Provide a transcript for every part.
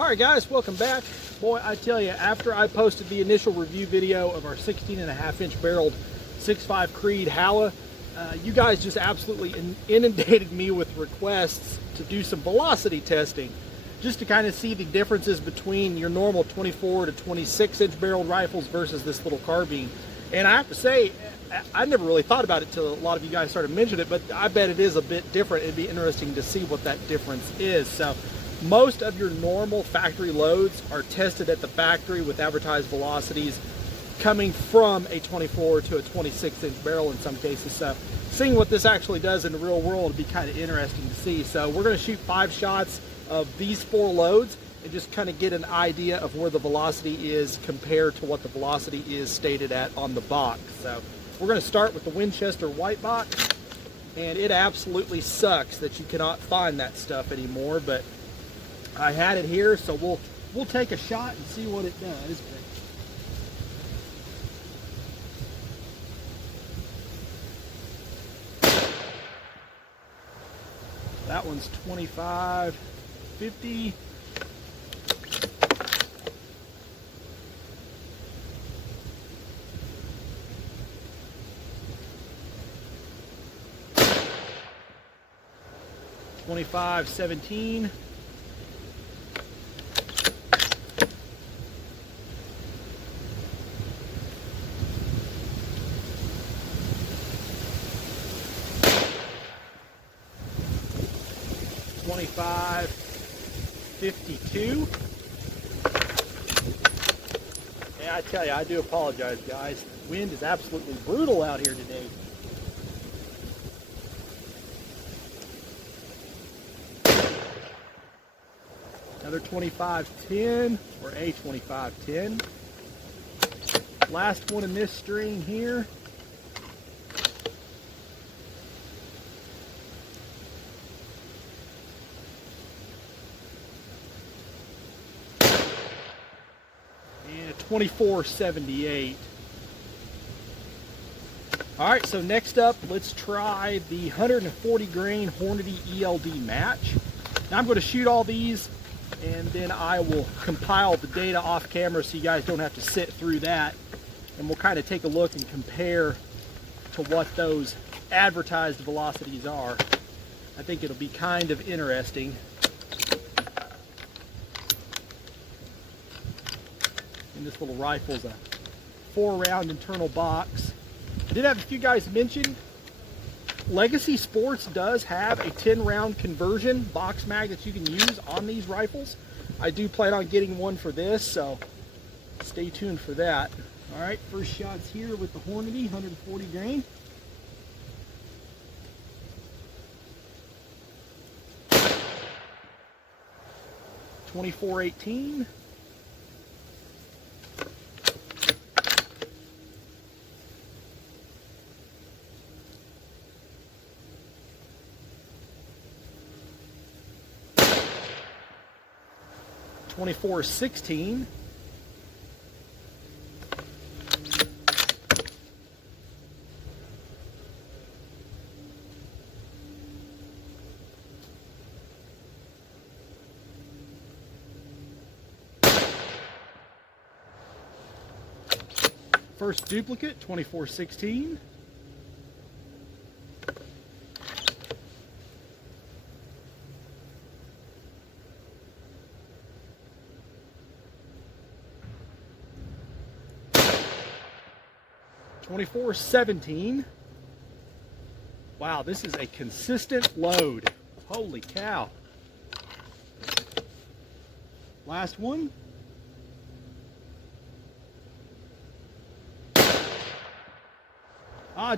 Alright guys, welcome back. Boy, I tell you, after I posted the initial review video of our 16.5-inch barreled 6.5 Creed Halla, you guys just absolutely inundated me with requests to do some velocity testing, just to kind of see the differences between your normal 24 to 26-inch barreled rifles versus this little carbine. And I have to say, I never really thought about it till a lot of you guys started mentioning it, but I bet it is a bit different. It'd be interesting to see what that difference is. So most of your normal factory loads are tested at the factory with advertised velocities coming from a 24 to a 26-inch barrel in some cases. So seeing what this actually does in the real world would be kind of interesting to see. So we're going to shoot 5 shots of these 4 loads and just kind of get an idea of where the velocity is compared to what the velocity is stated at on the box. So we're going to start with the Winchester white box, and it absolutely sucks that you cannot find that stuff anymore, but I had it here, so we'll take a shot and see what it does. That one's 25.50. $25.17. $25.52. Yeah, I tell you, I do apologize, guys. The wind is absolutely brutal out here today. Another 25.10, or a 25.10. Last one in this string here. And a 24.78. Alright, so next up, let's try the 140 grain Hornady ELD match. Now I'm going to shoot all these, and then I will compile the data off camera so you guys don't have to sit through that, and we'll kind of take a look and compare to what those advertised velocities are. I think it'll be kind of interesting. And this little rifle's a 4-round internal box. I did have a few guys mention Legacy Sports does have a 10-round conversion box mag that you can use on these rifles. I do plan on getting one for this, so stay tuned for that. All right, first shots here with the Hornady 140 grain. $24.18. $24.16. First duplicate, $24.16. $24.17. Wow, this is a consistent load. Holy cow. Last one.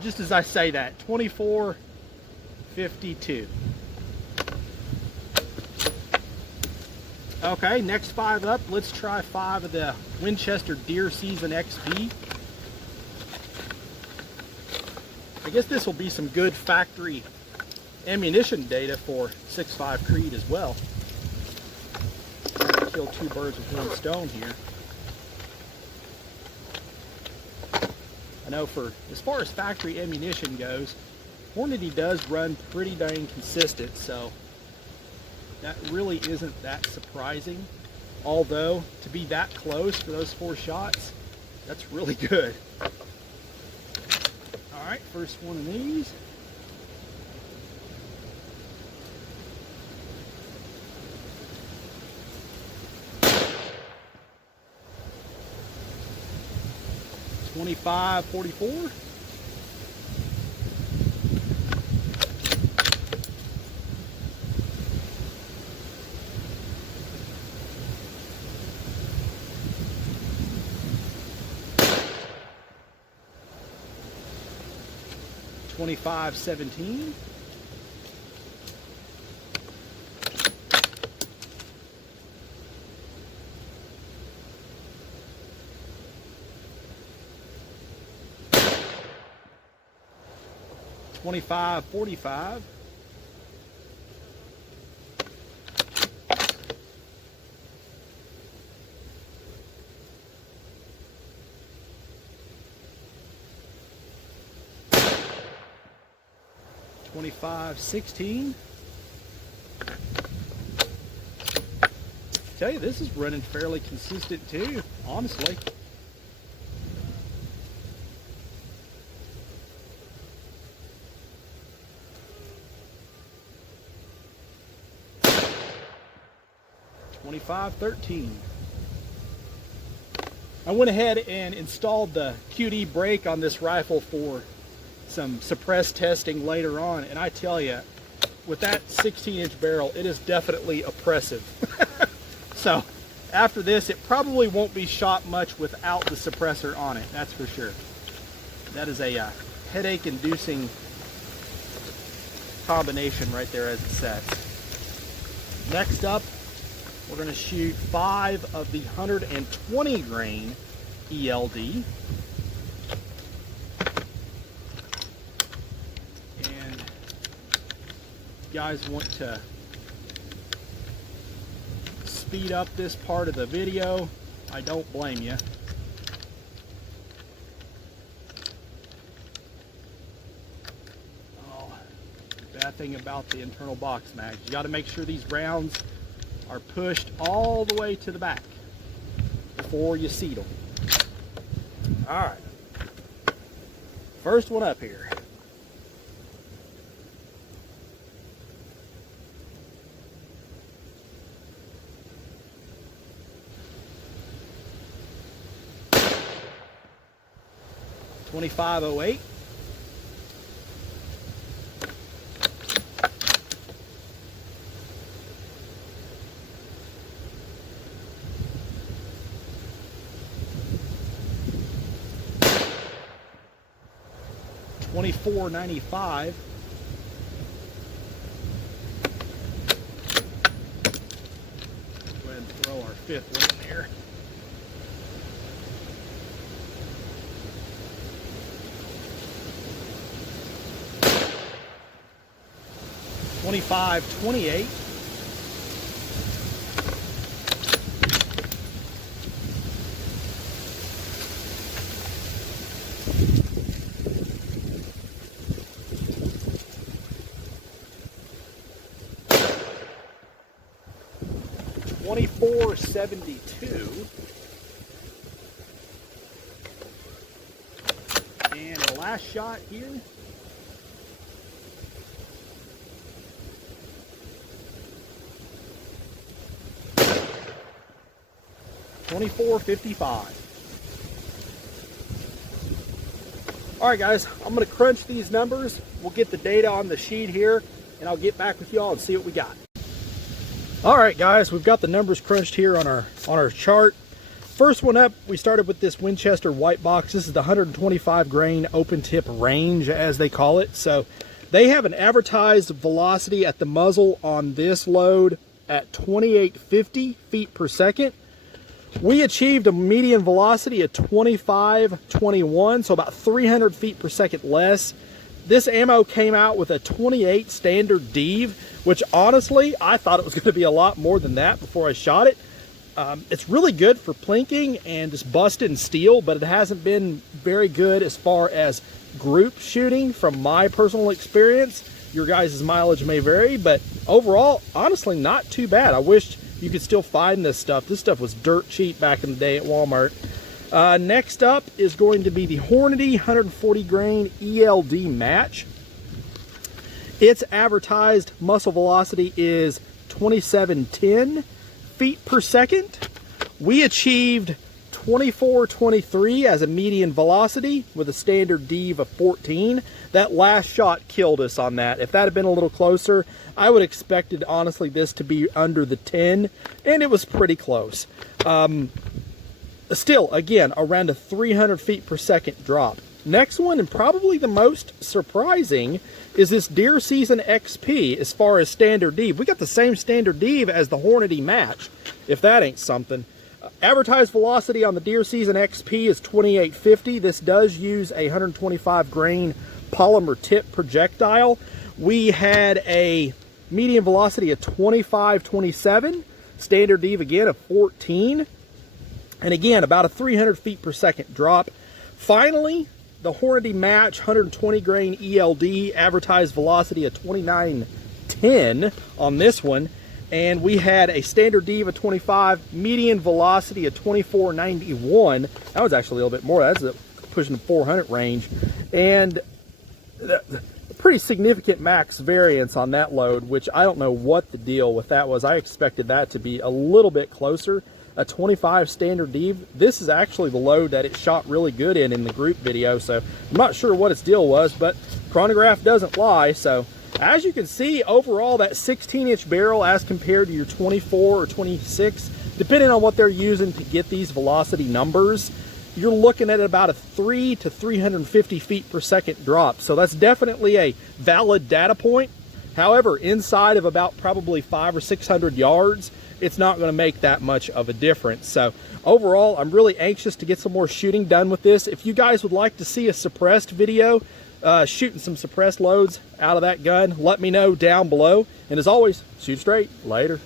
Just as I say that, $24.52. Okay, next 5 up. Let's try 5 of the Winchester Deer Season XB. I guess this will be some good factory ammunition data for 6.5 Creed as well. Kill 2 birds with 1 stone here. I know for as far as factory ammunition goes, Hornady does run pretty dang consistent, so that really isn't that surprising. Although, to be that close for those 4 shots, that's really good. All right, first one of these. $25.44. $25.17. $25.45. $25.16. Tell you, this is running fairly consistent too, honestly. $25.13. I went ahead and installed the QD brake on this rifle for some suppressed testing later on, and I tell you, with that 16-inch barrel, it is definitely oppressive. So after this, it probably won't be shot much without the suppressor on it, that's for sure. That is a headache-inducing combination right there as it sets. Next up, we're going to shoot 5 of the 120 grain ELD. And you guys want to speed up this part of the video, I don't blame you. Oh, the bad thing about the internal box mags, you got to make sure these rounds are pushed all the way to the back before you seat them. All right, first one up here. $25.08. $24.95. Go ahead and throw our 5th one in there. $25.28. $24.72. And the last shot here. $24.55. All right, guys, I'm going to crunch these numbers. We'll get the data on the sheet here, and I'll get back with y'all and see what we got. All right, guys, we've got the numbers crunched here on our chart. First one up, we started with this Winchester white box. This is the 125 grain open tip range, as they call it. So they have an advertised velocity at the muzzle on this load at 2850 feet per second. We achieved a median velocity of 2521, so about 300 feet per second less. This ammo came out with a 28 standard Deve, which honestly, I thought it was going to be a lot more than that before I shot it. It's really good for plinking and just busting steel, but it hasn't been very good as far as group shooting from my personal experience. Your guys' mileage may vary, but overall, honestly, not too bad. I wished you could still find this stuff. This stuff was dirt cheap back in the day at Walmart. Next up is going to be the Hornady 140 grain ELD match. Its advertised muzzle velocity is 2710 feet per second. We achieved 2423 as a median velocity with a standard dev of 14. That last shot killed us on that. If that had been a little closer, I would have expected, honestly, this to be under the 10, and it was pretty close. Still, again, around a 300 feet per second drop. Next one, and probably the most surprising, is this Deer Season XP as far as standard dev. We got the same standard dev as the Hornady match, if that ain't something. Advertised velocity on the Deer Season XP is 2850. This does use a 125 grain polymer tip projectile. We had a median velocity of 2527, standard dev again of 14, and again about a 300 feet per second drop. Finally, the Hornady match 120 grain ELD, advertised velocity of 2910 on this one, and we had a standard dev of 25, median velocity of 2491. That was actually a little bit more. That's pushing the 400 range, and pretty significant max variance on that load, which I don't know what the deal with that was. I expected that to be a little bit closer. A 25 standard dev. This is actually the load that it shot really good in the group video, so I'm not sure what its deal was, but chronograph doesn't lie. So as you can see, overall that 16-inch barrel as compared to your 24 or 26, depending on what they're using to get these velocity numbers, you're looking at about a 3 to 350 feet per second drop. So that's definitely a valid data point. However, inside of about probably 500 or 600 yards, it's not going to make that much of a difference. So overall, I'm really anxious to get some more shooting done with this. If you guys would like to see a suppressed video, shooting some suppressed loads out of that gun, let me know down below. And as always, shoot straight. Later.